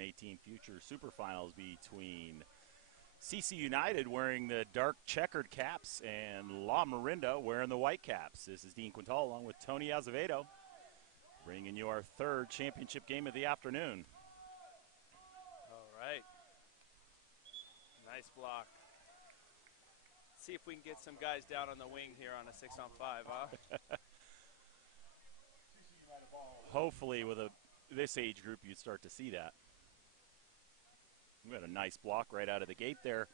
2018 Future Superfinals between CC United wearing the dark checkered caps and La Marinda wearing the white caps. This is Dean Quintal along with Tony Azevedo, bringing you our third championship game of the afternoon. All right. Nice block. See if we can get some guys down on the wing here on a 6-on-5, huh? Hopefully with this age group you'd start to see that. We had a nice block right out of the gate there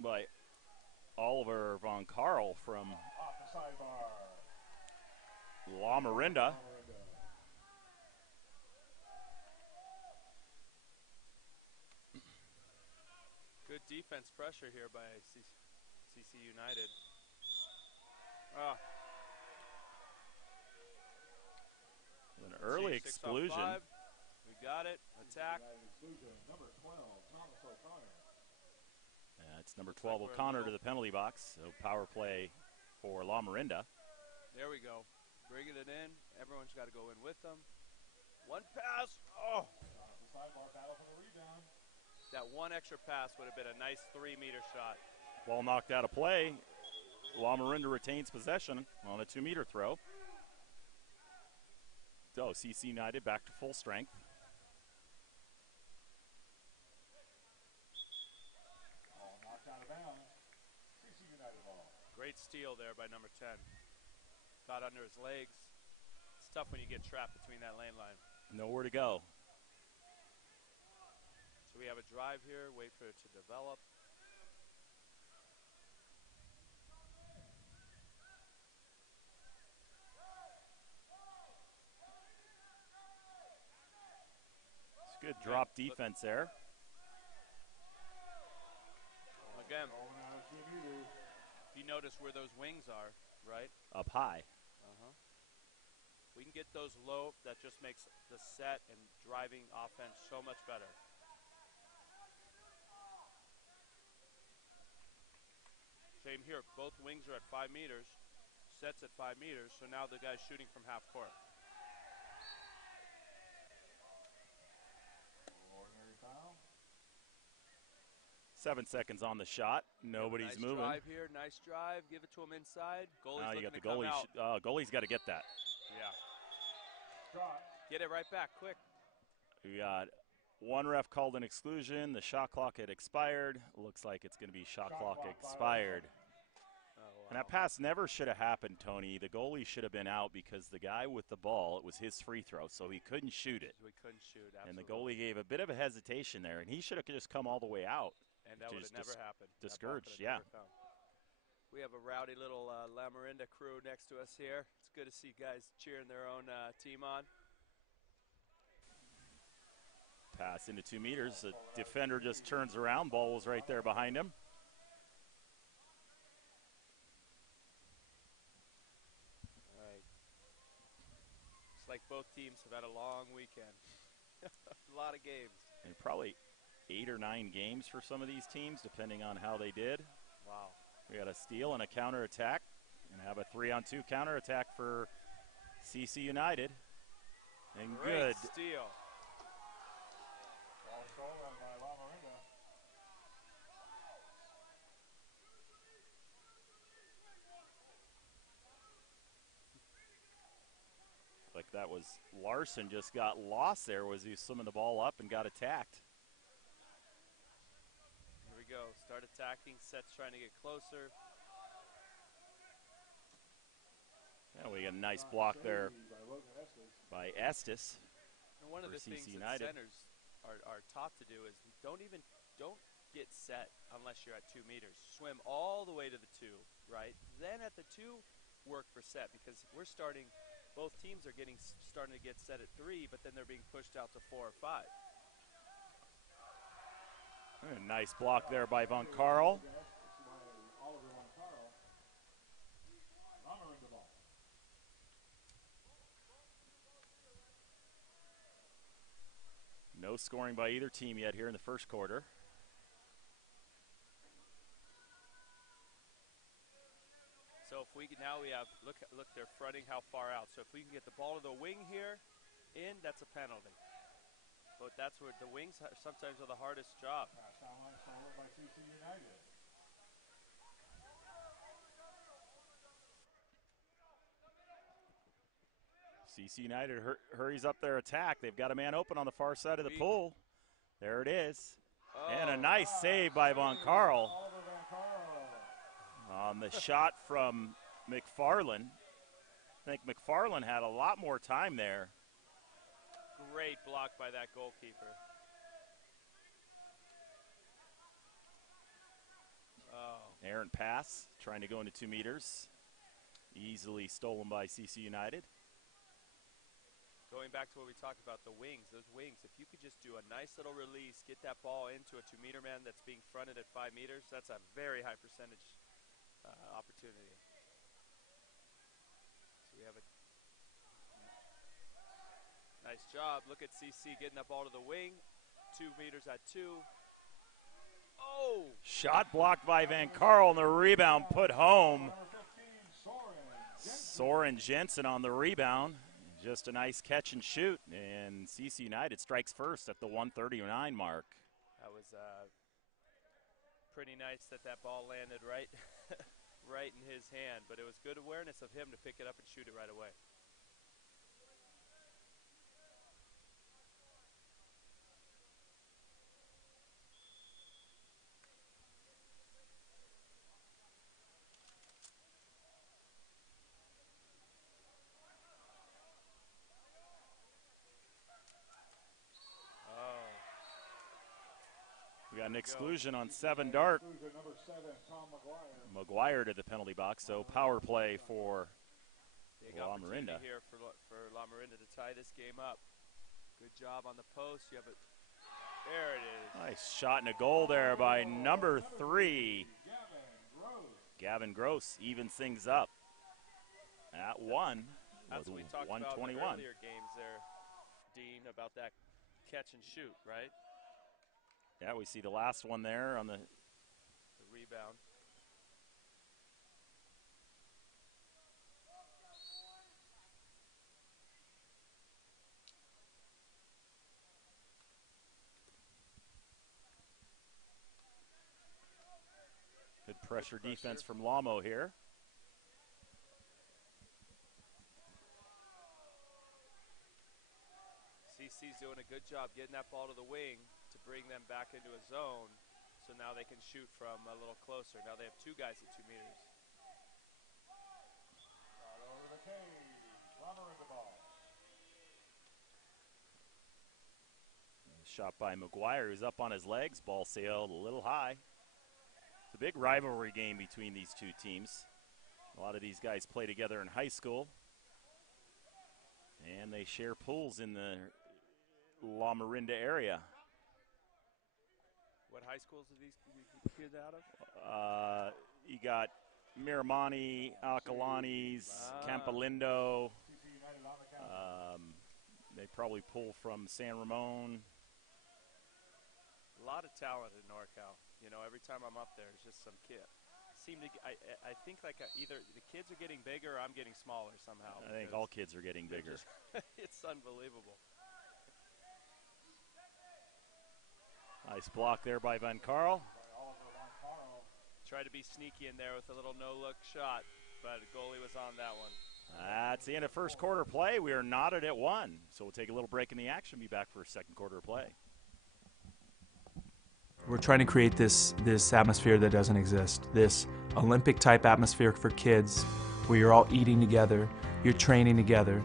by Oliver Von Karl from La Marinda. Good defense pressure here by CC United. Oh. An early exclusion. We got it. Attack. It's number 12 O'Connor to the penalty box. So power play for La Marinda. There we go. Bringing it in. Everyone's got to go in with them. One pass. Oh. That one extra pass would have been a nice 3-meter shot. Ball knocked out of play. La Marinda retains possession on a 2-meter throw. So CC United back to full strength. Ball knocked out of bounds. CC United ball. Great steal there by number 10. Got under his legs. It's tough when you get trapped between that lane line. Nowhere to go. So we have a drive here, wait for it to develop. It's good drop defense there. Again, if you notice where those wings are, right? Up high. We can get those low, that just makes the set and driving offense so much better. Same here, both wings are at 5 meters, sets at 5 meters, so now the guy's shooting from half court. Ordinary foul. 7 seconds on the shot. Nobody's moving. Nice drive here, nice drive. Give it to him inside. Goalie's Now you looking got the to come out. goalie's got to get that. Yeah. Get it right back, quick. We got one ref called an exclusion. The shot clock had expired. Looks like it's going to be shot clock expired. Oh, wow. And that pass never should have happened, Tony. The goalie should have been out because the guy with the ball, it was his free throw, so he couldn't shoot it. We couldn't shoot, absolutely. And the goalie gave a bit of a hesitation there, and he should have just come all the way out. And that would have never happened. Discouraged, yeah. We have a rowdy little La Marinda crew next to us here. It's good to see guys cheering their own team on. Pass into 2 meters. The defender just turns around. Ball was right there behind him. All right. Looks like both teams have had a long weekend. A lot of games. And probably 8 or 9 games for some of these teams, depending on how they did. Wow. We got a steal and a counterattack, and have a 3-on-2 counterattack for CC United. And Great good steal. Ball stolen by La Marinda. Like that was Larson just got lost there. Was he swimming the ball up and got attacked? Here we go. Start attacking. Set's trying to get closer. Yeah, we got a nice block there by Estes. And one of the things that centers are taught to do is don't get set unless you're at 2 meters. Swim all the way to the 2, right? Then at the 2, work for set, because we're starting. Both teams are starting to get set at 3, but then they're being pushed out to 4 or 5. A nice block there by Von Karl. No scoring by either team yet here in the first quarter. So if we can, now we have, look, they're fronting how far out. So if we can get the ball to the wing here, in, that's a penalty. But that's where the wings sometimes are the hardest job. Pass down line stolen by CC United. CC United hurries up their attack. They've got a man open on the far side of the pool. There it is. Oh. And a nice save by Von Carl on the shot from McFarland. I think McFarland had a lot more time there. Great block by that goalkeeper. Oh. Errant pass, trying to go into 2 meters. Easily stolen by CC United. Going back to what we talked about, the wings, those wings, if you could just do a nice little release, get that ball into a 2-meter man that's being fronted at 5 meters, that's a very high percentage opportunity. So we have a nice job. Look at CC getting that ball to the wing. 2 meters at 2. Oh! Shot blocked by Van Carl, and the rebound put home. Soren Jensen on the rebound. Just a nice catch and shoot, and CC United strikes first at the 1:39 mark. That was pretty nice that ball landed right, right in his hand, but it was good awareness of him to pick it up and shoot it right away. We got an exclusion on 7 Dark. Number 7, Tom McGuire to the penalty box, so power play for La Marinda. Here for La Marinda to tie this game up. Good job on the post. You have it. There it is. Nice shot and a goal there by number 3. Gavin Gross evens things up at 1. That's what we talked about in the earlier games there, Dean, about that catch and shoot, right? Yeah, we see the last one there on the rebound. Good pressure defense from Lamo here. CC's doing a good job getting that ball to the wing to bring them back into a zone, so now they can shoot from a little closer. Now they have 2 guys at 2 meters. Over the cage, runner in the ball. Shot by McGuire, who's up on his legs. Ball sailed a little high. It's a big rivalry game between these 2 teams. A lot of these guys play together in high school, and they share pools in the La Marinda area. What high schools are these kids out of? You got Miramani, Alcalanes, Campolindo. They probably pull from San Ramon. A lot of talent in NorCal. You know, every time I'm up there, it's just some kid. I think like either the kids are getting bigger or I'm getting smaller somehow. I think all kids are getting bigger. It's unbelievable. Nice block there by Van Carl. Tried to be sneaky in there with a little no-look shot, but the goalie was on that one. That's the end of first quarter play. We are knotted at 1, so we'll take a little break in the action. Be back for second quarter play. We're trying to create this atmosphere that doesn't exist, this Olympic-type atmosphere for kids where you're all eating together, you're training together.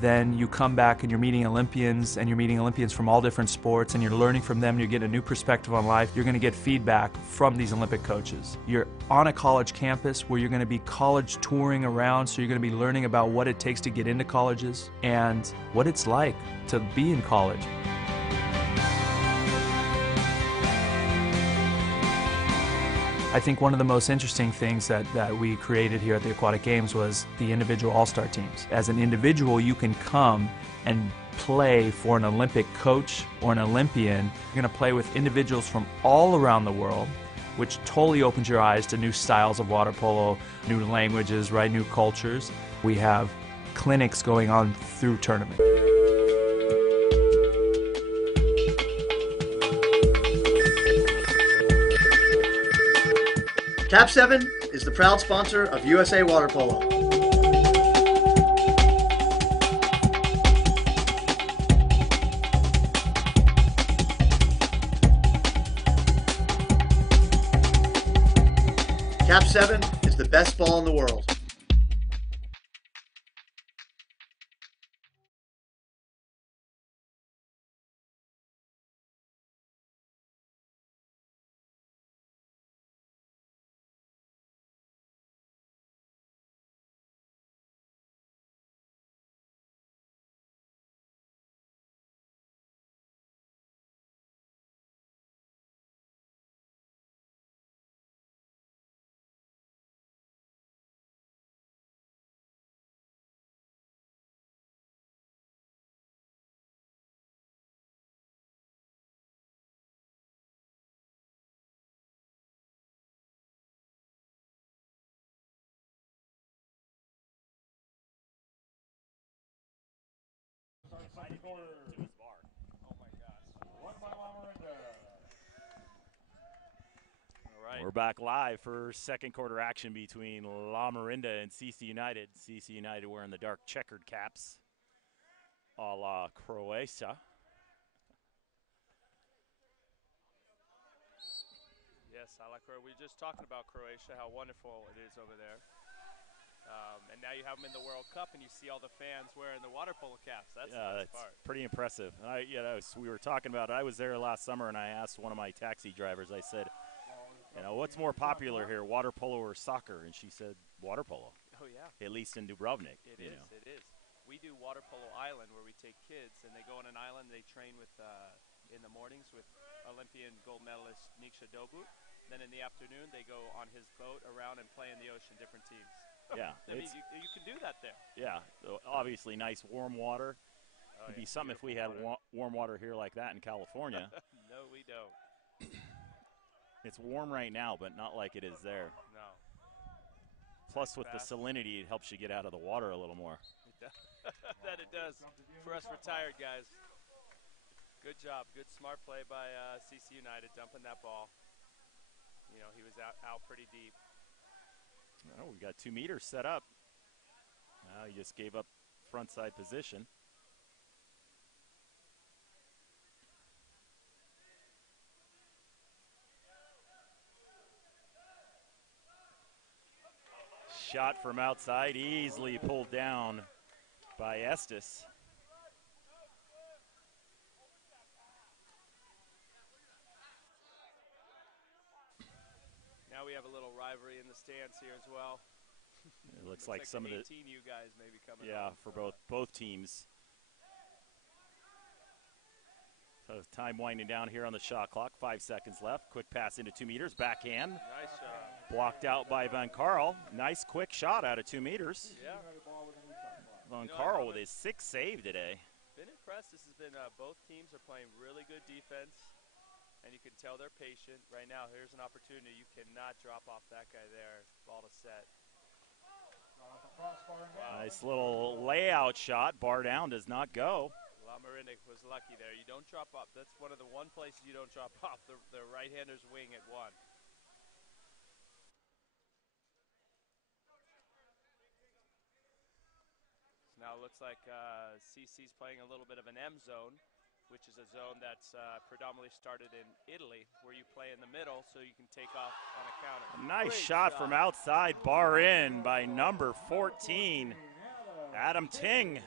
Then you come back and you're meeting Olympians, and you're meeting Olympians from all different sports, and you're learning from them, you're getting a new perspective on life. You're going to get feedback from these Olympic coaches. You're on a college campus where you're going to be college touring around, so you're going to be learning about what it takes to get into colleges and what it's like to be in college. I think one of the most interesting things that we created here at the Aquatic Games was the individual all-star teams. As an individual, you can come and play for an Olympic coach or an Olympian. You're going to play with individuals from all around the world, which totally opens your eyes to new styles of water polo, new languages, right, new cultures. We have clinics going on through tournament. Cap 7 is the proud sponsor of USA Water Polo. Cap 7 is the best ball in the world. Second quarter. Oh my gosh. One by Lamorinda. All right. We're back live for second quarter action between La Marinda and CC United. CC United wearing the dark checkered caps, a la Croatia. Yes, I like her. We were just talking about Croatia, how wonderful it is over there. And now you have them in the World Cup, and you see all the fans wearing the water polo caps. That's the best part. Pretty impressive. We were talking about it. I was there last summer, and I asked one of my taxi drivers, I said, what's more popular here, water polo or soccer? And she said, water polo. Oh, yeah. At least in Dubrovnik. It is. We do Water Polo Island, where we take kids, and they go on an island. They train with in the mornings with Olympian gold medalist Nikša Dobu. Then in the afternoon, they go on his boat around and play in the ocean, different teams. Yeah. I mean, you can do that there. Yeah. Obviously, nice warm water. Oh, It'd be something if we had warm water here like that in California. No, we don't. It's warm right now, but not like it is there. No. Plus, with the salinity, it helps you get out of the water a little more. That it does. For us retired guys. Good job. Good smart play by CC United, dumping that ball. You know, he was out pretty deep. Oh, we got 2 meters set up. Now he just gave up front side position. Shot from outside, easily pulled down by Estes. Now we have a little rivalry in the stands here as well. It looks like some of the 18U guys maybe coming. Yeah, for both teams. So time winding down here on the shot clock. 5 seconds left. Quick pass into 2 meters. Backhand. Nice shot. Blocked out by Van Karl. Nice quick shot out of 2 meters. Yeah. Van Karl with his 6th save today. Been impressed. This has been both teams are playing really good defense, and you can tell they're patient. Right now, here's an opportunity. You cannot drop off that guy there. Ball to set. Wow. Nice little layout shot. Bar down, does not go. La Marinda was lucky there. You don't drop off. That's one of the one places you don't drop off, the right-hander's wing at one. So now it looks like CC's playing a little bit of an M zone, which is a zone that's predominantly started in Italy, where you play in the middle so you can take off on a counter. Nice shot from outside, bar in by number 14, Adam Ting.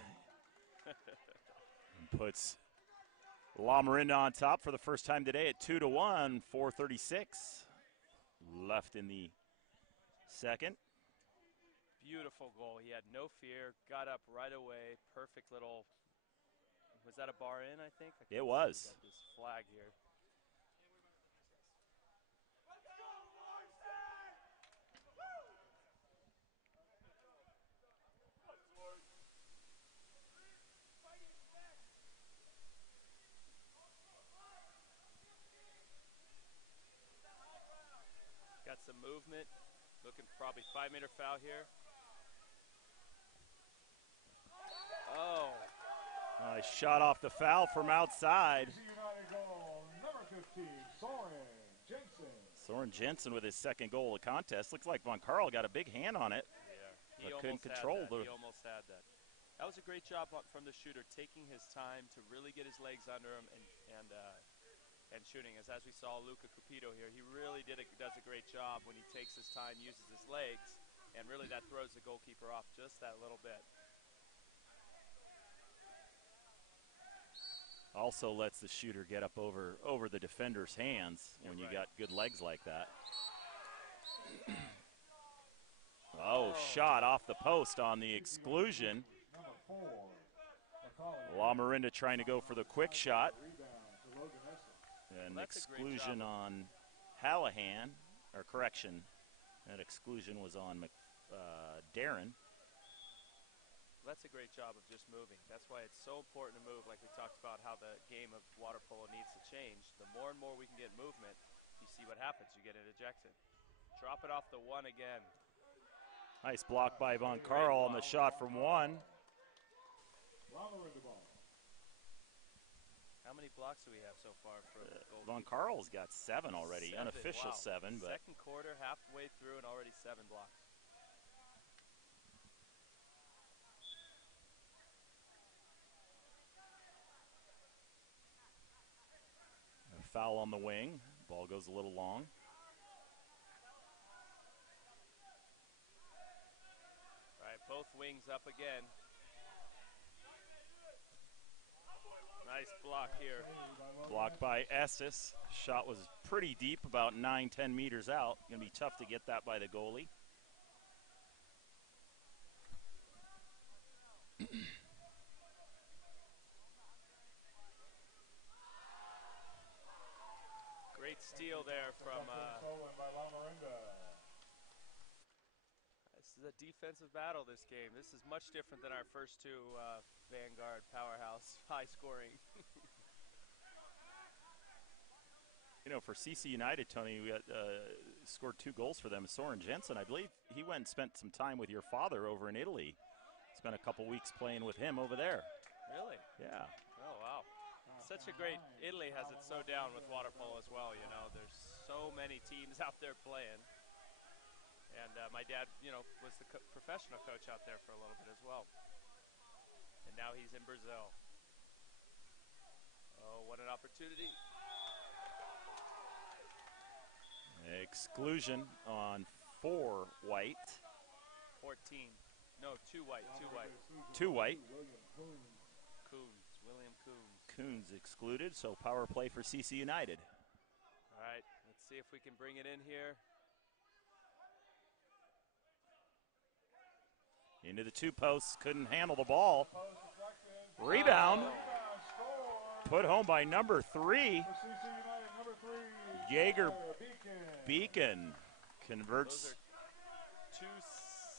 Puts La Marinda on top for the first time today at 2-1, 4:36 left in the second. Beautiful goal. He had no fear, got up right away. Perfect little. Was that a bar in, I think? It was. Got this flag here. Got some movement. Looking for probably 5-meter foul here. Oh. Nice shot off the foul from outside. DC United goal, number 15, Soren Jensen. Soren Jensen with his second goal of the contest. Looks like Von Carl got a big hand on it. Yeah, but couldn't control He almost had that. That was a great job from the shooter, taking his time to really get his legs under him and shooting. As we saw Luca Capito here, he really does a great job when he takes his time, uses his legs, and really that throws the goalkeeper off just that little bit. Also lets the shooter get up over the defender's hands when you got good legs like that. Shot off the post on the exclusion. La Marinda trying to go for the quick shot. An exclusion on Hallahan, or correction, that exclusion was on Darren. That's a great job of just moving. That's why it's so important to move, like we talked about how the game of water polo needs to change. The more and more we can get movement, you see what happens. You get it ejected. Drop it off the one again. Nice block by Von Carl on the shot from one. How many blocks do we have so far from Von Carl's got 7 already, unofficial wow. 7. But second quarter, halfway through, and already 7 blocks. a foul on the wing. Ball goes a little long. All right, both wings up again. Nice block here. Blocked by Estes. Shot was pretty deep, about 9-10 meters out. Going to be tough to get that by the goalie. Great steal there from. This is a defensive battle, this game. This is much different than our first two Vanguard powerhouse high scoring. You know, for CC United, Tony, we scored 2 goals for them. Soren Jensen, I believe he went and spent some time with your father over in Italy. Spent a couple weeks playing with him over there. Really? Yeah. Oh, wow. Such a great, Italy has it so down with water polo as well, you know. There's so many teams out there playing. And my dad, you know, was the professional coach out there for a little bit as well. And now he's in Brazil. Oh, what an opportunity. Exclusion on 4 white. 14. No, 2 white, 2 white. 2 white. William Coons. Coons excluded, so power play for CC United. All right, let's see if we can bring it in here. Into the 2 posts, couldn't handle the ball. Rebound. Put home by number 3. Jaeger Beacon converts. Those are 2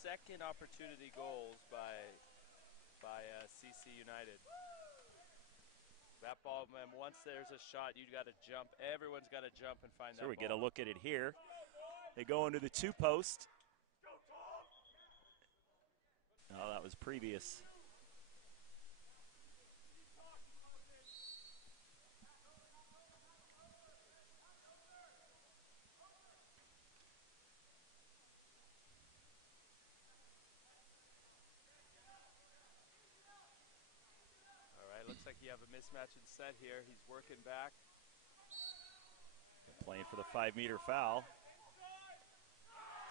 second opportunity goals by CC United. That ball, man, once there's a shot, you got to jump. Everyone's got to jump and find that ball. So we get a look at it here. They go into the 2 post. Oh, that was previous. Looks like you have a mismatch in set here. He's working back. Playing for the 5-meter foul.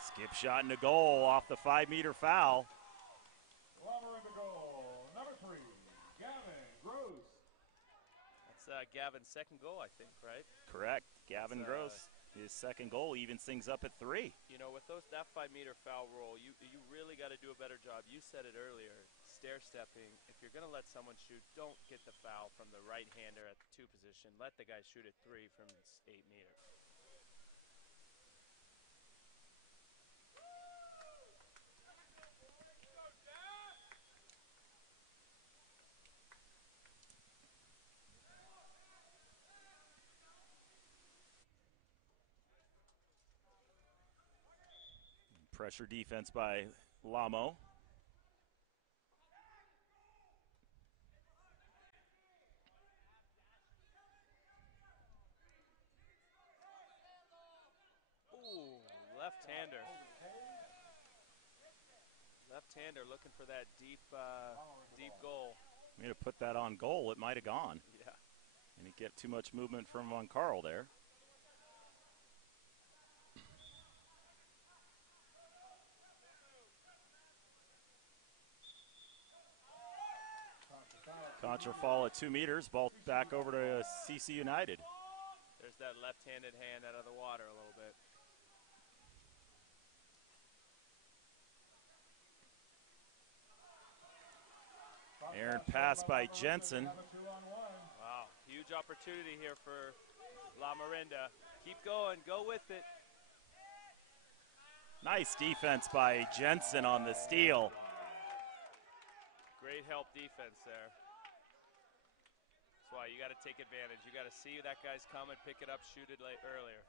Skip shot into goal off the 5-meter foul. Goal, number 3, Gavin Gross. That's Gavin's second goal, I think, right? Correct. Gavin Gross, his second goal evens things up at 3. You know, with that 5-meter foul rule, you really got to do a better job. You said it earlier, stair-stepping. If you're going to let someone shoot, don't get the foul from the right-hander at the 2 position. Let the guy shoot at 3 from 8 meters. Pressure defense by Lamo. left-hander. Left-hander looking for that deep goal. May have put that on goal. It might have gone. Yeah. And it get too much movement from Von Carl there. Contra fall at 2 meters. Ball back over to CC United. There's that left-handed hand out of the water a little bit. Aaron pass by Jensen. Wow, huge opportunity here for La Miranda. Keep going, go with it. Nice defense by Jensen on the steal. Great help defense there. That's why you got to take advantage. You got to see that guy's coming, pick it up, shoot it late earlier.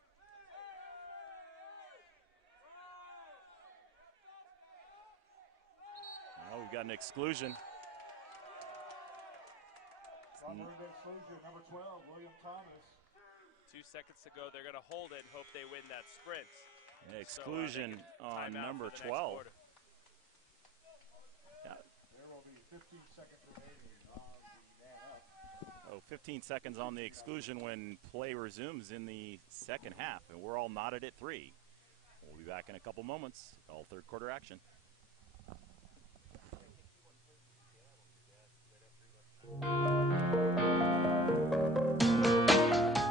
Oh, we've got an exclusion. Exclusion, number 12, William Thomas. 2 seconds to go. They're going to hold it and hope they win that sprint. Yeah, exclusion on number 12. Yeah. There will be 15 seconds remaining on the man up. 15 seconds on the exclusion when play resumes in the second half, and we're all knotted at 3. We'll be back in a couple moments. All third quarter action.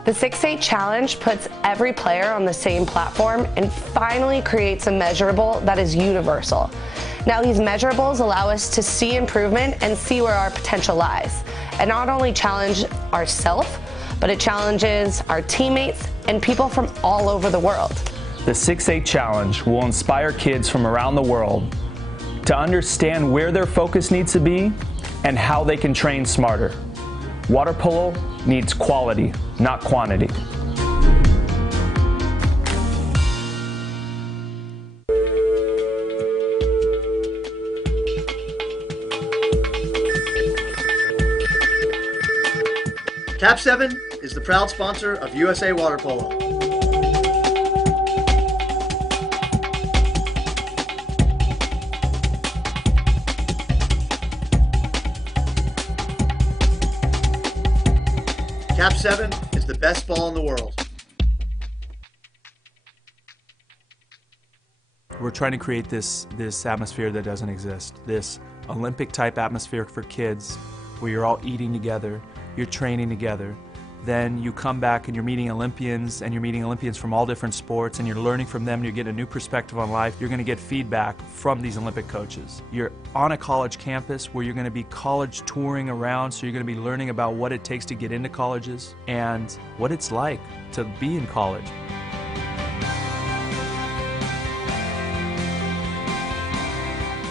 The 6-8 Challenge puts every player on the same platform and finally creates a measurable that is universal. Now these measurables allow us to see improvement and see where our potential lies. And not only challenge ourselves, but it challenges our teammates and people from all over the world. The 6-8 Challenge will inspire kids from around the world to understand where their focus needs to be and how they can train smarter. Water polo needs quality, not quantity. Cap 7 is the proud sponsor of USA Water Polo. Cap 7 is the best ball in the world. We're trying to create this atmosphere that doesn't exist. This Olympic type atmosphere for kids where you're all eating together, you're training together. Then you come back and you're meeting Olympians, and you're meeting Olympians from all different sports, and you're learning from them, and you're getting a new perspective on life. You're going to get feedback from these Olympic coaches. You're on a college campus where you're going to be college touring around, so you're going to be learning about what it takes to get into colleges and what it's like to be in college.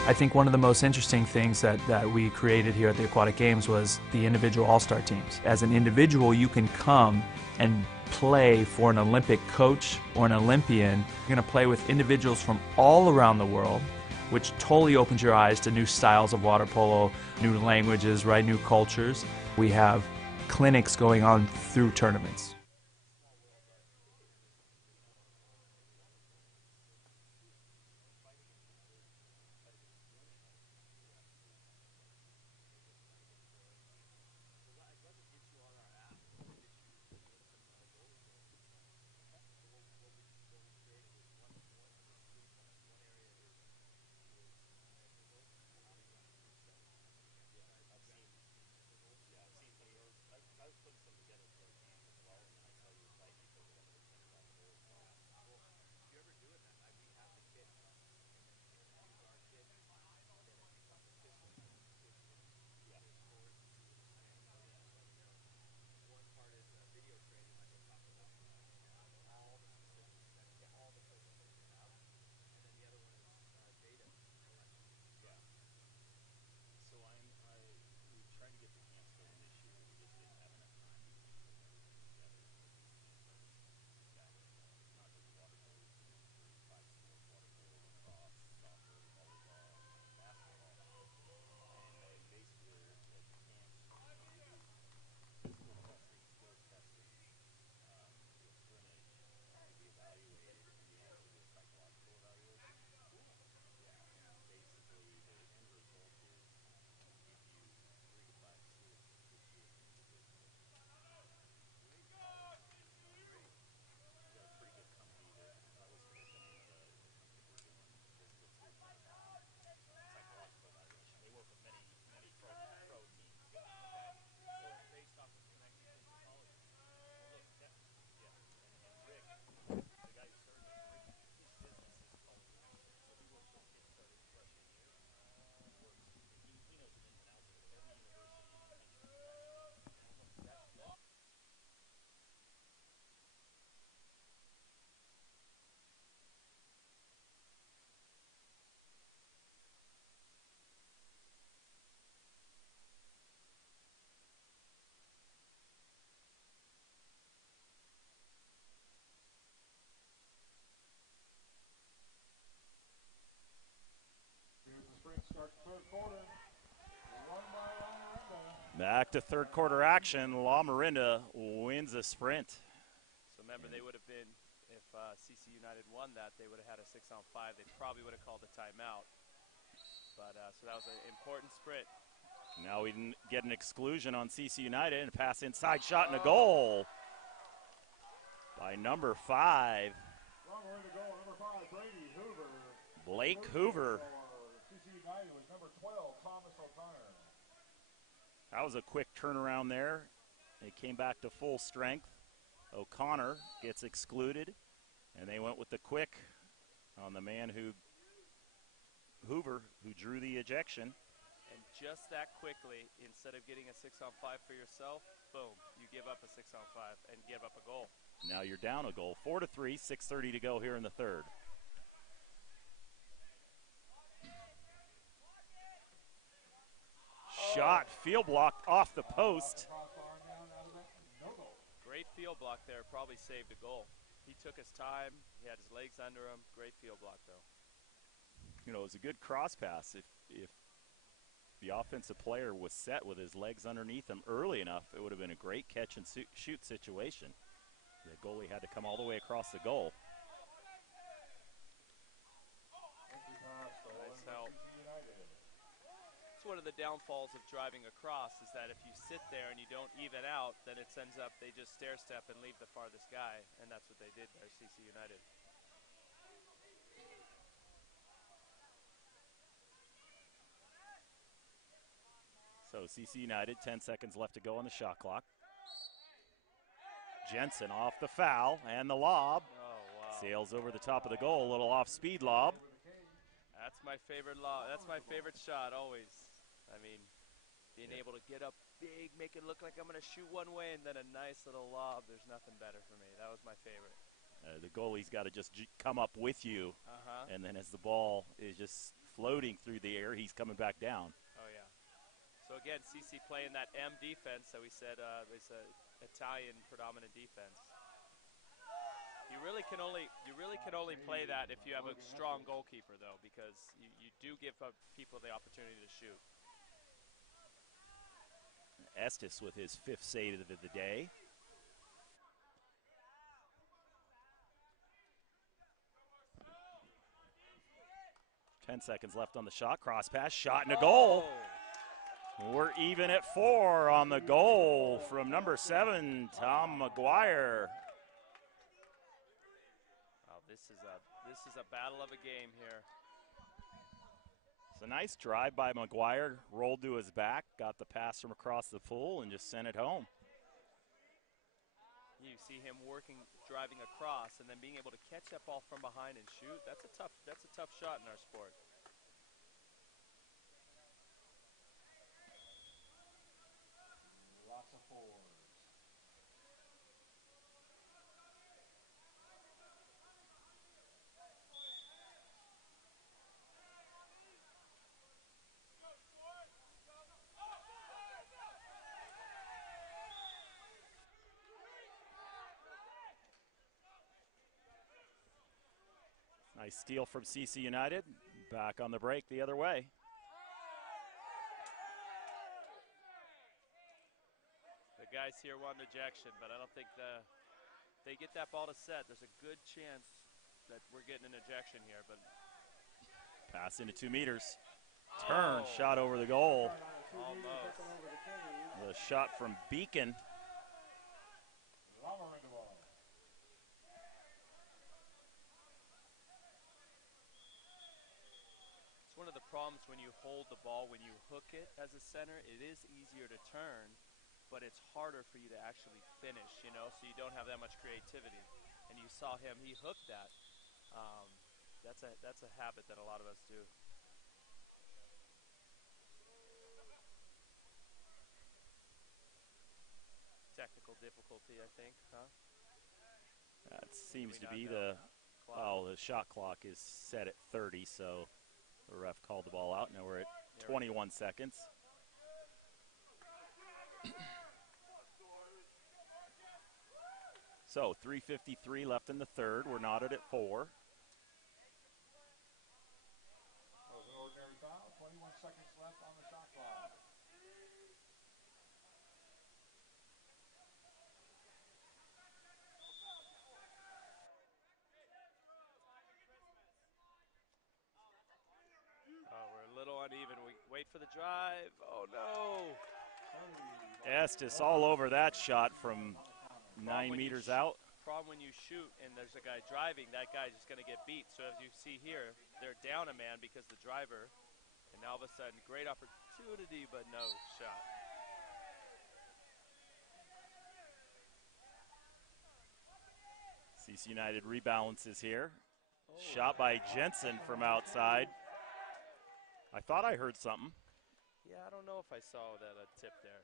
I think one of the most interesting things that we created here at the Aquatic Games was the individual all-star teams. As an individual, you can come and play for an Olympic coach or an Olympian. You're going to play with individuals from all around the world, which totally opens your eyes to new styles of water polo, new languages, right, new cultures. We have clinics going on through tournaments. Back to third quarter action. La Marinda wins a sprint. So remember, they would have been, if CC United won that, they would have had a 6-on-5. They probably would have called a timeout. But so that was an important sprint. Now we didn't get an exclusion on CC United, and a pass inside, shot, and a goal by number 5. Number 5, Brady Hoover. Blake Hoover. CC United was number 12, Thomas O'Connor. That was a quick turnaround there. They came back to full strength. O'Connor gets excluded, and they went with the quick on the man Hoover, who drew the ejection. And just that quickly, instead of getting a 6-on-5 for yourself, boom, you give up a 6-on-5 and give up a goal. Now you're down a goal. 4-3, 6:30 to go here in the third. Shot, field blocked off the post. Great field block there, probably saved a goal. He took his time, he had his legs under him. Great field block, though. You know, it was a good cross pass. If the offensive player was set with his legs underneath him early enough, it would have been a great catch and shoot situation. The goalie had to come all the way across the goal. Nice help. It's one of the downfalls of driving across is that if you sit there and you don't even out, then it ends up they just stair step and leave the farthest guy, and that's what they did there, CC United. So CC United, 10 seconds left to go on the shot clock. Jensen off the foul, and the lob. Oh, wow. Sails over the top of the goal, a little off-speed lob. That's my favorite lob. That's my favorite shot always. I mean, being able to get up big, make it look like I'm going to shoot one way, and then a nice little lob. There's nothing better for me. That was my favorite. The goalie's got to just come up with you, and then as the ball is just floating through the air, he's coming back down. Oh, yeah. So, again, CC playing that M defense that we said is an Italian predominant defense. You really can only play that if you have a strong goalkeeper, though, because you do give people the opportunity to shoot. Estes with his 5th save of the day. Ten seconds left on the shot. Cross pass, shot, and a goal. We're even at 4 on the goal from number 7, Tom McGuire. Wow, this is a battle of a game here. It's a nice drive by McGuire. Rolled to his back, got the pass from across the pool, and just sent it home. You see him driving across, and then being able to catch that ball from behind and shoot. That's a tough shot in our sport. Lots of fours. Nice steal from CC United. Back on the break the other way. The guys here want an ejection, but I don't think if they get that ball to set, there's a good chance that we're getting an ejection here. But pass into 2 meters. Turn, shot over the goal. Almost. The shot from Beacon. It's one of the problems when you hold the ball, when you hook it as a center, it is easier to turn, but it's harder for you to actually finish, so you don't have that much creativity. And you saw him, he hooked that. That's a habit that a lot of us do. Technical difficulty, I think, huh? That seems to be the shot clock is set at 30, so the ref called the ball out. Now we're at 21 seconds. So 3:53 left in the third. We're knotted at 4. That was an ordinary foul. 21 seconds left on the shot clock. uneven. We wait for the drive. Oh, no. Estes all over that shot from 9 meters out. Problem when you shoot and there's a guy driving, that guy's just going to get beat. So as you see here, they're down a man because the driver, and now all of a sudden, great opportunity, but no shot. CC United rebalances here. Shot by Jensen from outside. I thought I heard something. Yeah, I don't know if I saw that tip there.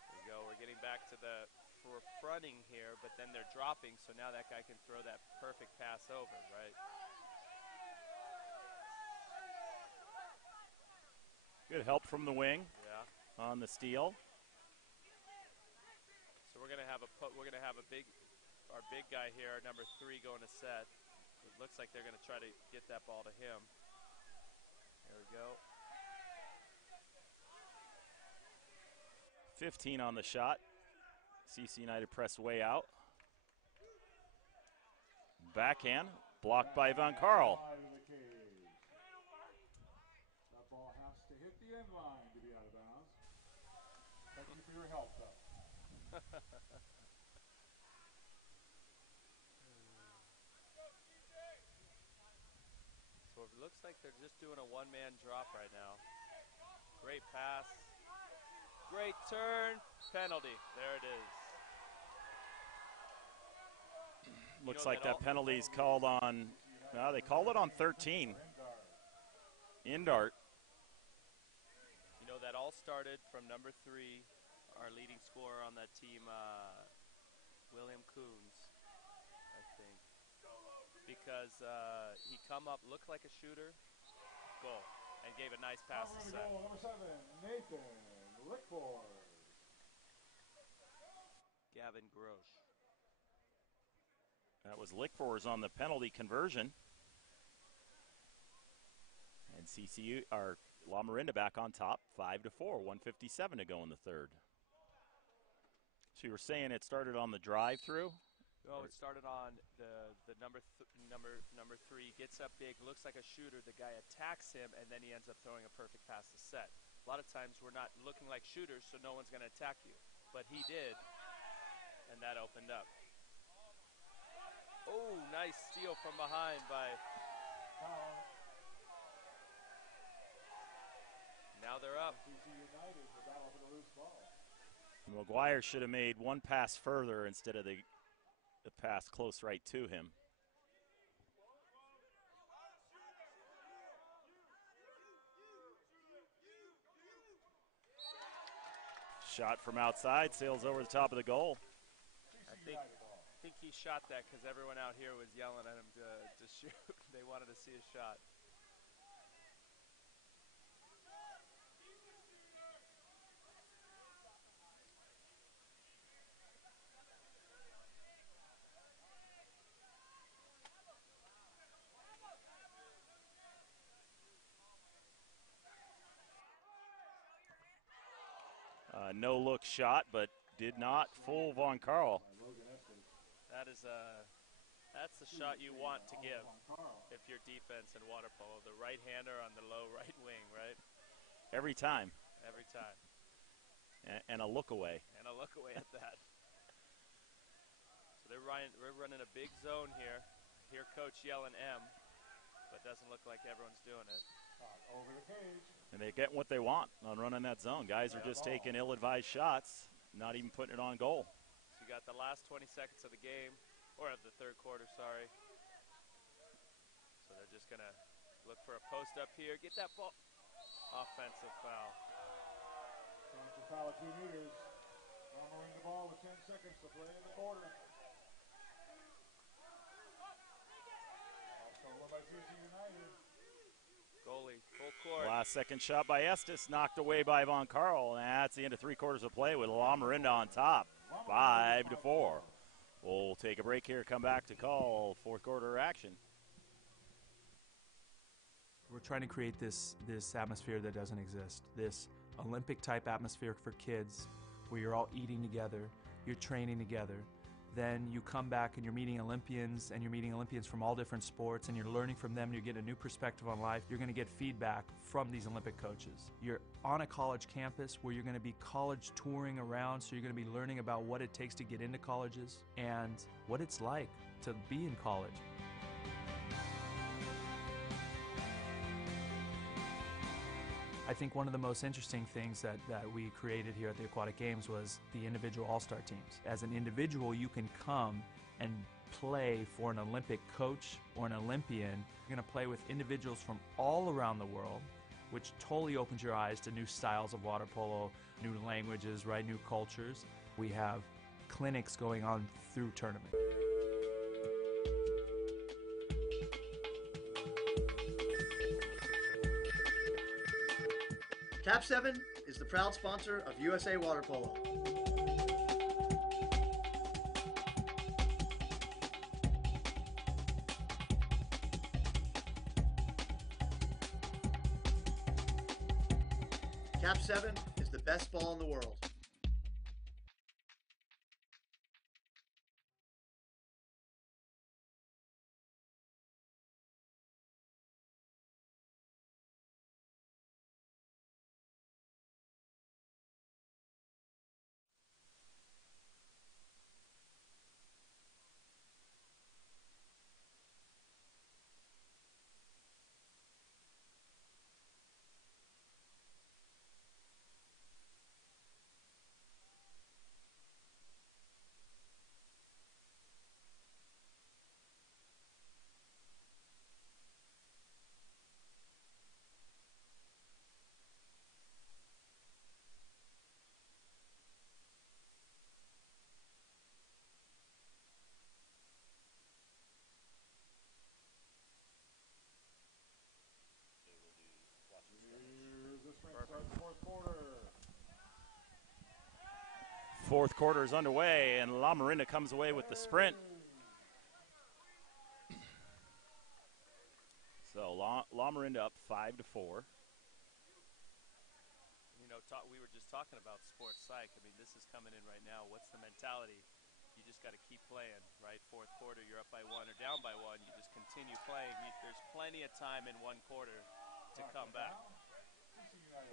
There you go. We're getting back to the fronting here, but then they're dropping, so now that guy can throw that perfect pass over, right? Good help from the wing. Yeah. On the steal. So we're gonna have our big guy here, our number 3, going to set. It looks like they're gonna try to get that ball to him. There we go. 15 on the shot. CC United press way out. Backhand blocked by Von Karl. That ball has to hit the end line to be out of bounds. Thank you for your help, though. So it looks like they're just doing a one-man drop right now. Great pass. Great turn. Penalty. There it is. Looks like that penalty's called on, no, they called it on 13. Indart. You know, that all started from number 3, our leading scorer on that team, William Coons, I think. Because he come up, looked like a shooter, goal, and gave a nice pass to set. Goal, number 7, Nathan Lickford. Gavin Grosh. That was Lickfors on the penalty conversion. And CCU, or La Marinda back on top, 5-4, 1:57 to go in the third. So you were saying it started on the drive-through? Oh, it started on the number 3, gets up big, looks like a shooter. The guy attacks him, and then he ends up throwing a perfect pass to set. A lot of times we're not looking like shooters, so no one's going to attack you. But he did, and that opened up. Oh, nice steal from behind by... Now they're up. McGuire should have made one pass further instead of the pass close right to him. Shot from outside, sails over the top of the goal. I think he shot that because everyone out here was yelling at him to shoot. They wanted to see a shot. No-look shot, but did not fool Von Karl. That's the shot you want to give if you're defense in water polo. The right-hander on the low right wing, right? Every time. Every time. And a look away. And a look away at that. So we're running a big zone here. Hear Coach yelling M, but doesn't look like everyone's doing it. Over the cage. And they get what they want on running that zone. Guys are just taking ill-advised shots, not even putting it on goal. So you got the last 20 seconds of the game, or of the third quarter, sorry. So they're just going to look for a post up here. Get that ball. Offensive foul. Offensive foul at 2 meters. Hammering the ball with 10 seconds to play in the quarter. Stolen by CC United. Goalie, full court. Last second shot by Estes, knocked away by Von Karl. And that's the end of 3/4 of play with La Marinda on top, 5-4. We'll take a break here, come back to call fourth quarter action. We're trying to create this atmosphere that doesn't exist, this Olympic-type atmosphere for kids where you're all eating together, you're training together. Then you come back and you're meeting Olympians, and you're meeting Olympians from all different sports, and you're learning from them, and you're getting a new perspective on life. You're going to get feedback from these Olympic coaches. You're on a college campus where you're going to be college touring around, so you're going to be learning about what it takes to get into colleges and what it's like to be in college. I think one of the most interesting things that we created here at the Aquatic Games was the individual all-star teams. As an individual, you can come and play for an Olympic coach or an Olympian. You're going to play with individuals from all around the world, which totally opens your eyes to new styles of water polo, new languages, right, new cultures. We have clinics going on through tournament. Cap 7 is the proud sponsor of USA Water Polo. Cap 7 is the best ball in the world. Here's the sprint start the fourth quarter. Fourth quarter is underway, and La Marinda comes away with the sprint. So La Marinda up 5-4. You know, we were just talking about sports psych. I mean, this is coming in right now. What's the mentality? You just got to keep playing, right? Fourth quarter, you're up by one or down by one. You just continue playing. There's plenty of time in one quarter to come back.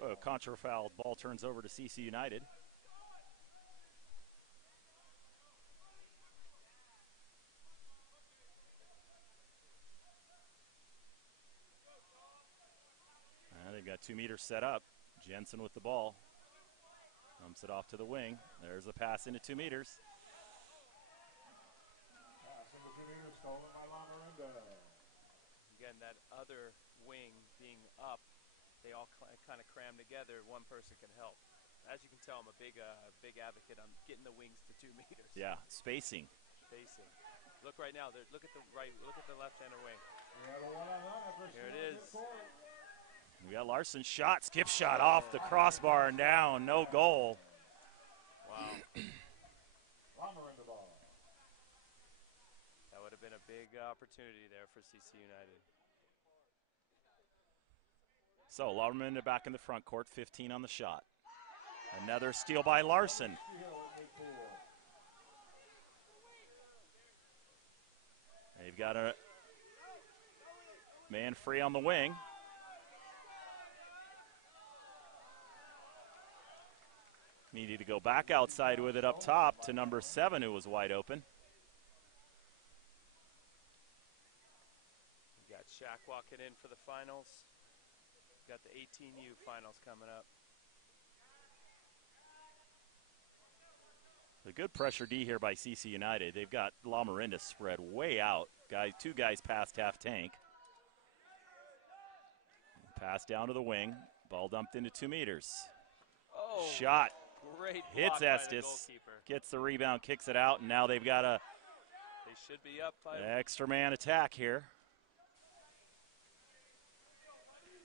Oh, contra foul. Ball turns over to CC United. They've got 2 meters set up. Jensen with the ball. Dumps it off to the wing. There's a pass into 2 meters. Pass into 2 meters stolen by La Marinda. Again, that other wing being up, they all kind of cram together. One person can help. As you can tell, I'm a big advocate on getting the wings to 2 meters. Yeah, spacing. Look right now. Look at the right. Look at the left-hander wing. We have a one-on-one. Here it is. We got Larson shot, skip shot off the crossbar and down, no goal. Wow. La Marinda ball. That would have been a big opportunity there for CC United. So La Marinda back in the front court, 15 on the shot. Another steal by Larson. They've got a man free on the wing. Needed to go back outside with it up top to number 7, who was wide open. You got Shaq walking in for the finals. Got the 18U finals coming up. A good pressure D here by CC United. They've got La Marinda spread way out. 2 guys past half tank. Pass down to the wing. Ball dumped into 2 meters. Oh, shot. Great Hits block by the Estes. goalkeeper. Gets the rebound, kicks it out, and now they've got a They should be up by extra man attack here.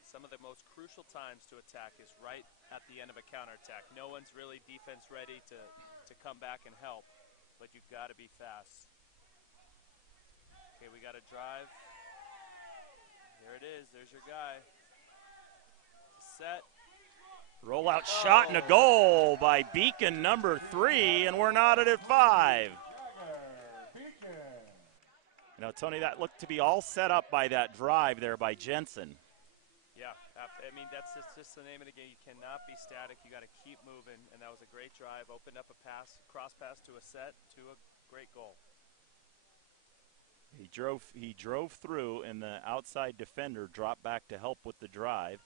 Some of the most crucial times to attack is right at the end of a counterattack. No one's really defense ready to come back and help, but you've got to be fast. Okay, we got a drive. Here it is. There's your guy. Set. Rollout shot and a goal by Beacon, number 3, and we're knotted at 5. You know, Tony, that looked to be all set up by that drive there by Jensen. Yeah, I mean, that's just the name of the game. You cannot be static. You got to keep moving, and that was a great drive. Opened up a pass, cross pass to a set, to a great goal. He drove through, and the outside defender dropped back to help with the drive.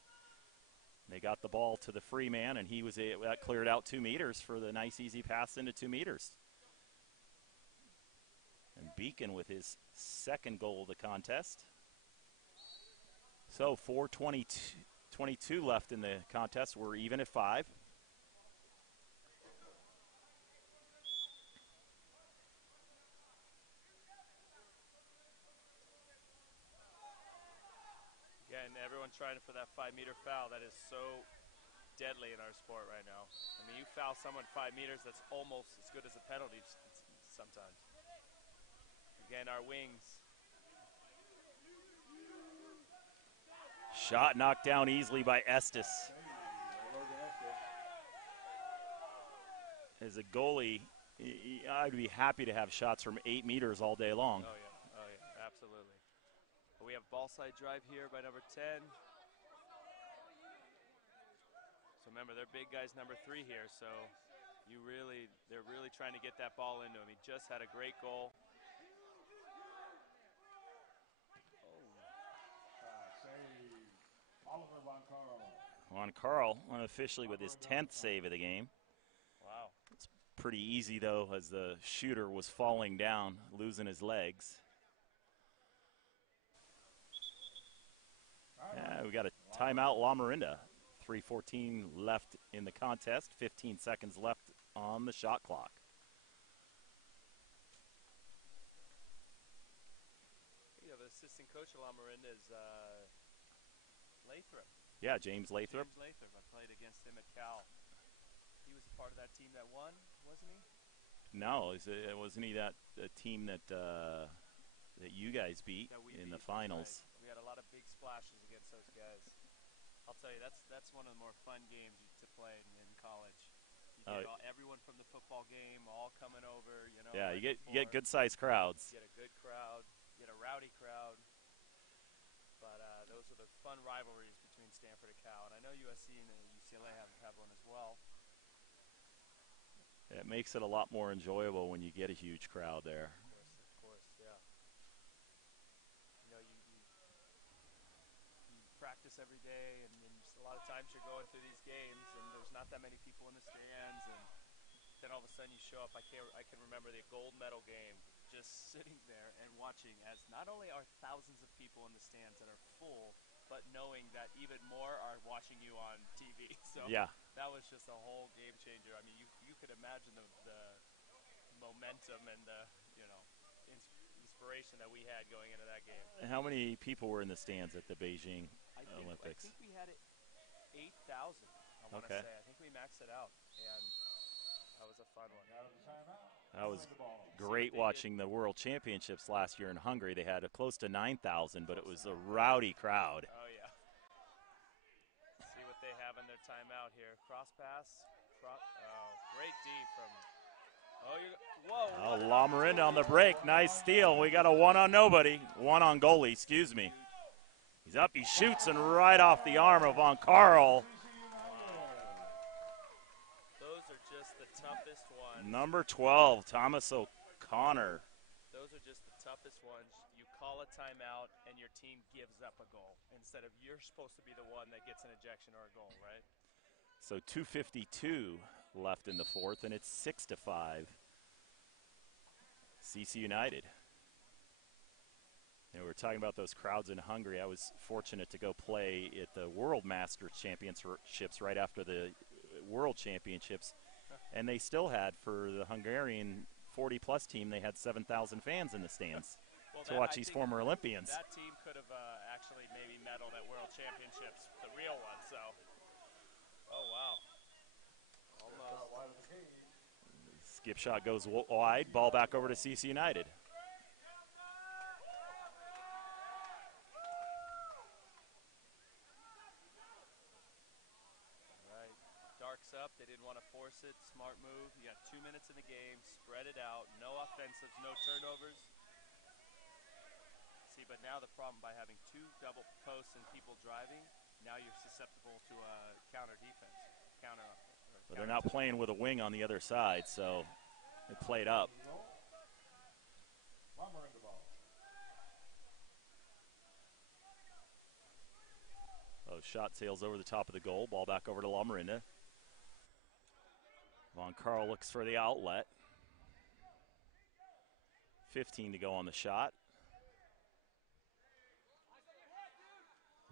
They got the ball to the free man, and that cleared out 2 meters for the nice, easy pass into 2 meters. And Beacon with his second goal of the contest. So 4:22 left in the contest. We're even at 5. Again, everyone trying for that 5-meter foul. That is so deadly in our sport right now. I mean, you foul someone 5 meters, that's almost as good as a penalty sometimes. Again, our wings. Shot knocked down easily by Estes. As a goalie, I'd be happy to have shots from 8 meters all day long. Oh, yeah, absolutely. But we have ball side drive here by number 10. So remember, they're big guys, number 3 here, so they're really trying to get that ball into him. He just had a great goal. Juan Carl, unofficially with his 10th save of the game. Wow. It's pretty easy, though, as the shooter was falling down, losing his legs. Yeah, we got a timeout, La Marinda. 3:14 left in the contest, 15 seconds left on the shot clock. You know, the assistant coach of La Marinda is Lathrop. Yeah, James Lathrop. James Lathrop. I played against him at Cal. He was a part of that team that won, wasn't he? No, wasn't he that team that you guys beat in the finals? Right. We had a lot of big splashes against those guys. I'll tell you, that's one of the more fun games to play in college. You get everyone from the football game all coming over. You know. Yeah, you get good-sized crowds. You get a good crowd. You get a rowdy crowd. But those are the fun rivalries between Stanford and Cal, and I know USC and UCLA have one as well. It makes it a lot more enjoyable when you get a huge crowd there. Of course, yeah. You know, you practice every day, and just a lot of times you're going through these games, and there's not that many people in the stands, and then all of a sudden you show up. I can remember the gold medal game, just sitting there and watching as not only are thousands of people in the stands that are full, but knowing that even more are watching you on TV. So yeah, that was just a whole game changer. I mean, you could imagine the momentum and the inspiration that we had going into that game. How many people were in the stands at the Beijing Olympics? I think we had 8,000. I want to say. I think we maxed it out, and that was a fun one. That was great watching the World Championships last year in Hungary. They had close to 9,000, but it was a rowdy crowd. Oh, yeah. See what they have in their timeout here. Cross pass. Great D from whoa. Oh, La Marinda on the break. Nice steal. We got a one on goalie, excuse me. He's up, he shoots, and right off the arm of Juan Carl. Those are just the toughest ones. Number 12, Thomas O'Connor. Those are just the toughest ones. You call a timeout, and your team gives up a goal instead of you're supposed to be the one that gets an ejection or a goal, right? So 2:52 left in the fourth, and it's 6-5. CC United. And we're talking about those crowds in Hungary. I was fortunate to go play at the World Masters Championships right after the World Championships. And they still had, for the Hungarian 40-plus team, they had 7,000 fans in the stands to watch these former Olympians. That team could have actually maybe medaled at World Championships, the real one. So, oh, wow. Almost. Skip shot goes wide. Ball back over to CC United. clock's up. They didn't want to force it. Smart move. You got 2 minutes in the game. Spread it out. No offensives, no turnovers. See, but now the problem by having 2 double posts and people driving, now you're susceptible to a counter defense. But they're not playing with a wing on the other side, so it played up. Oh, shot sails over the top of the goal. Ball back over to La Marinda. Von Carl looks for the outlet. 15 to go on the shot.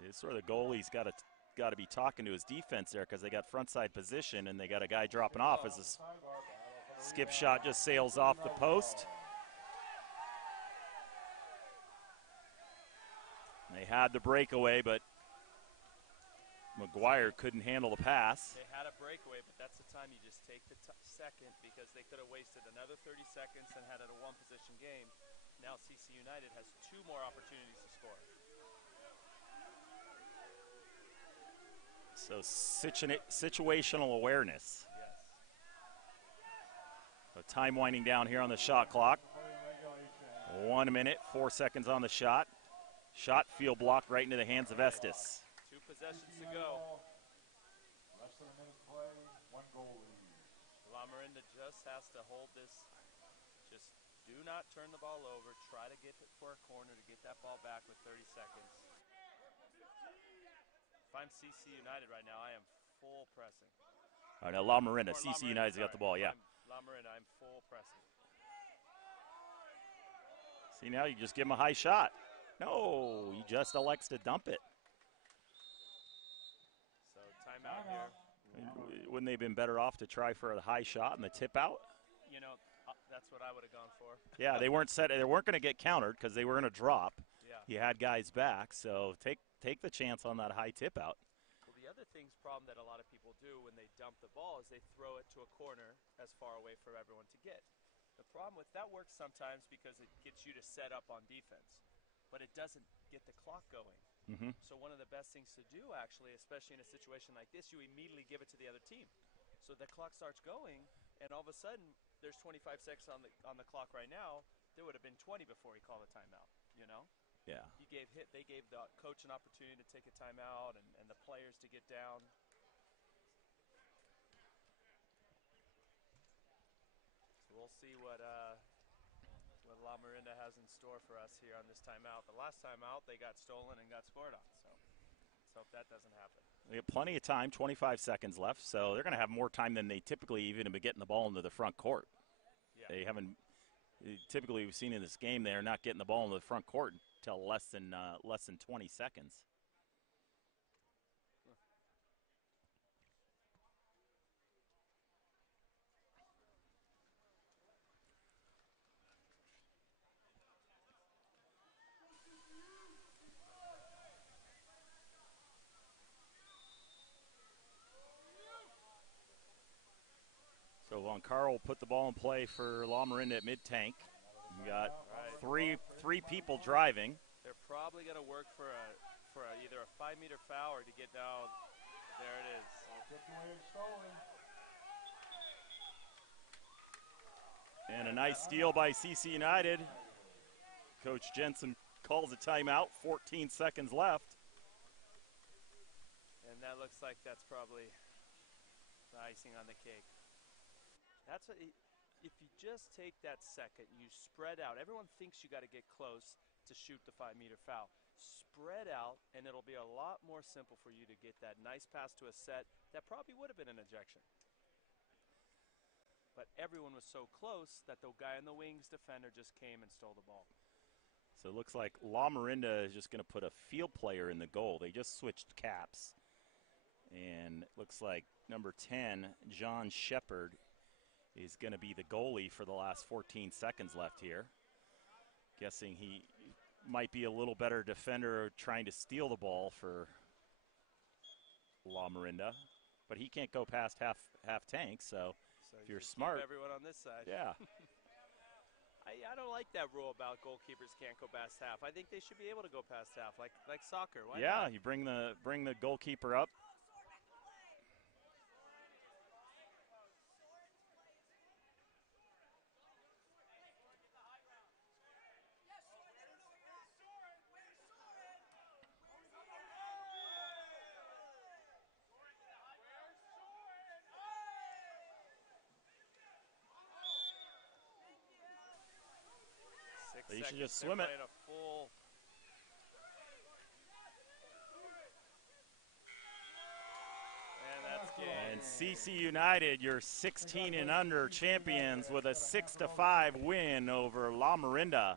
It's sort of the goalie's got to be talking to his defense there because they got front side position and they got a guy dropping off as a skip shot just sails off the post. And they had the breakaway, but McGuire couldn't handle the pass. They had a breakaway, but that's the time you just take the second because they could have wasted another 30 seconds and had it a one-possession game. Now CC United has 2 more opportunities to score. So situational awareness. Yes. So time winding down here on the shot clock. 1 minute, 4 seconds on the shot. Shot field blocked right into the hands of Estes. 2 possessions to go. Less than a minute play, 1 goal lead. La Marinda just has to hold this. Just do not turn the ball over. Try to get it for a corner to get that ball back with 30 seconds. If I'm CC United right now, I am full pressing. All right, now La Marinda. CC United's got the ball, yeah. La Marinda, I'm full pressing. See, now you just give him a high shot. No, he just elects to dump it. So timeout here. Wouldn't they have been better off to try for a high shot and the tip out? You know, that's what I would have gone for. Yeah, they weren't going to get countered because they were going to drop. Yeah. He had guys back, so take the chance on that high tip out. Well, the other problem that a lot of people do when they dump the ball is they throw it to a corner as far away for everyone to get. The problem with that works sometimes because it gets you to set up on defense, but it doesn't get the clock going. Mm-hmm. So one of the best things to do, actually, especially in a situation like this, you immediately give it to the other team. So the clock starts going, and all of a sudden, there's 25 seconds on the clock right now. There would have been 20 before he called a timeout, you know? Yeah. They gave the coach an opportunity to take a timeout and the players to get down. So we'll see what La Marinda has in store for us here on this timeout. The last timeout, they got stolen and got scored on. So let's hope that doesn't happen. They have plenty of time, 25 seconds left, so they're going to have more time than they typically even been getting the ball into the front court. Yeah. They haven't typically we've seen in this game they're not getting the ball into the front court until less than 20 seconds. So Von Carl put the ball in play for La Marinda at mid-tank. You got three people driving. They're probably going to work for either a 5-meter foul or to get down. There it is. And a nice steal by CC United. Coach Jensen calls a timeout. 14 seconds left. And that looks like that's probably the icing on the cake. That's what if you just take that second, you spread out. Everyone thinks you got to get close to shoot the 5-meter foul. Spread out, and it'll be a lot more simple for you to get that nice pass to a set that probably would have been an ejection. But everyone was so close that the guy in the wings defender just came and stole the ball. So it looks like La Marinda is just going to put a field player in the goal. They just switched caps. And it looks like number 10, John Shepard, is going to be the goalie for the last 14 seconds left here. Guessing he might be a little better defender trying to steal the ball for La Marinda. But he can't go past half tank, so if you're smart. Everyone on this side. Yeah. I don't like that rule about goalkeepers can't go past half. I think they should be able to go past half, like soccer. Why not? You bring the goalkeeper up. So you should seconds. just swim it. Playing a full. And that's game. And CC United, your 16 and under champions with a 6-5 win over La Marinda.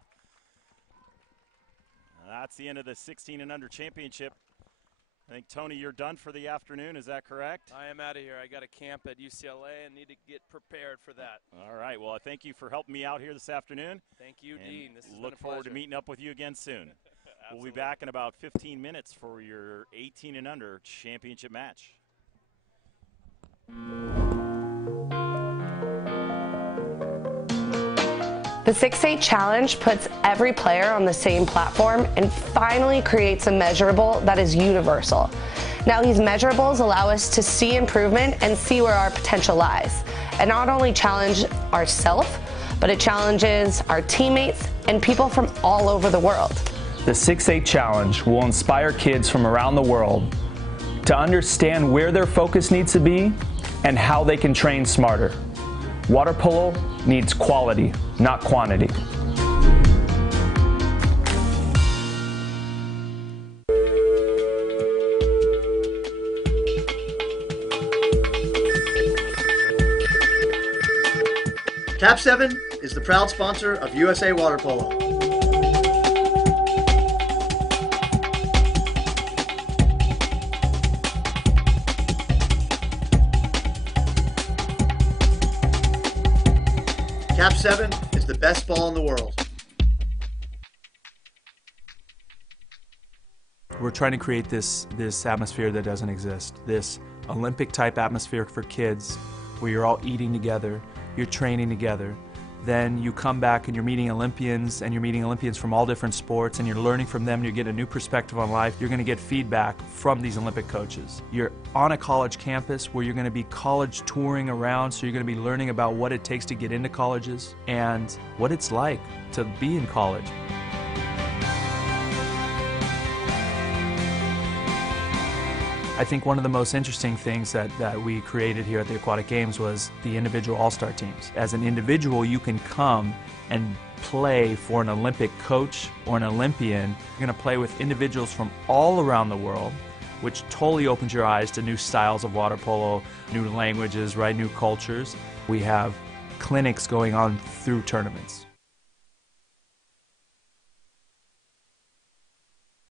That's the end of the 16 and under championship. I think, Tony, you're done for the afternoon. Is that correct? I am out of here. I got a camp at UCLA and need to get prepared for that. All right. Well, I thank you for helping me out here this afternoon. Thank you, and Dean. This has look been a forward to pleasure. meeting up with you again soon. We'll be back in about 15 minutes for your 18 and under championship match. The 6-8 challenge puts every player on the same platform and finally creates a measurable that is universal. Now these measurables allow us to see improvement and see where our potential lies. And not only challenge ourselves, but it challenges our teammates and people from all over the world. The 6-8 challenge will inspire kids from around the world to understand where their focus needs to be and how they can train smarter. Water polo needs quality, not quantity. Cap 7 is the proud sponsor of USA Water Polo. Cap 7 is the best ball in the world. We're trying to create this atmosphere that doesn't exist, this Olympic-type atmosphere for kids where you're all eating together, you're training together. Then you come back and you're meeting Olympians, and you're meeting Olympians from all different sports, and you're learning from them, and you get a new perspective on life. You're going to get feedback from these Olympic coaches. You're on a college campus where you're going to be college touring around, so you're going to be learning about what it takes to get into colleges and what it's like to be in college. I think one of the most interesting things that we created here at the Aquatic Games was the individual all-star teams. As an individual, you can come and play for an Olympic coach or an Olympian. You're going to play with individuals from all around the world, which totally opens your eyes to new styles of water polo, new languages, right, new cultures. We have clinics going on through tournaments.